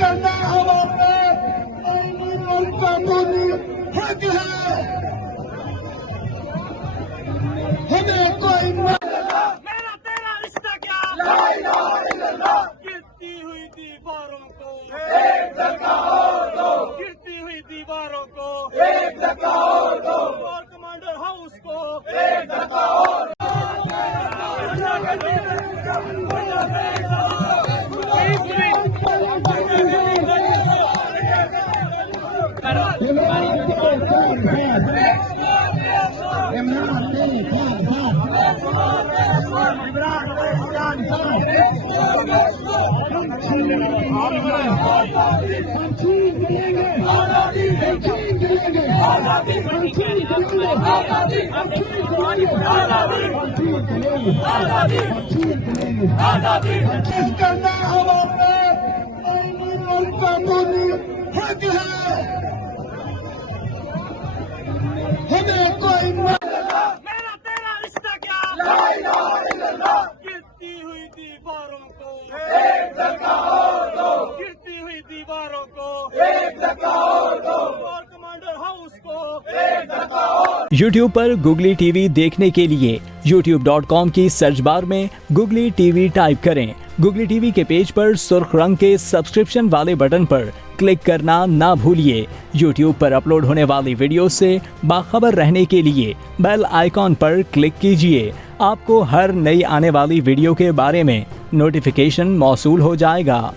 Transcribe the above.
करना हमारे कानूनी हक है। हमें कोई मेरा तेरा रिश्ता क्या, ला इलाहा इल्लल्लाह। गिरती हुई दीवारों को एक धक्का और दो, गिरती हुई दीवारों को एक धक्का और दो, और कमांडर हाउस को एक धक्का और दो। करना हमारे कानूनी हक है। हमें कोई मेरा तेरा रिश्ता क्या, ला इलाहा इल्लल्लाह। गिरती हुई दीवारों को एक धक्का और दो, गिरती हुई दीवारों को एक धक्का और दो, और कमांडर हाउस को एक धक्का और। YouTube पर Google TV देखने के लिए youtube.com की सर्च बार में Google TV टाइप करें। Google TV के पेज पर सुर्ख रंग के सब्सक्रिप्शन वाले बटन पर क्लिक करना ना भूलिए। YouTube पर अपलोड होने वाली वीडियो से बाखबर रहने के लिए बेल आइकॉन पर क्लिक कीजिए। आपको हर नई आने वाली वीडियो के बारे में नोटिफिकेशन मौसूल हो जाएगा।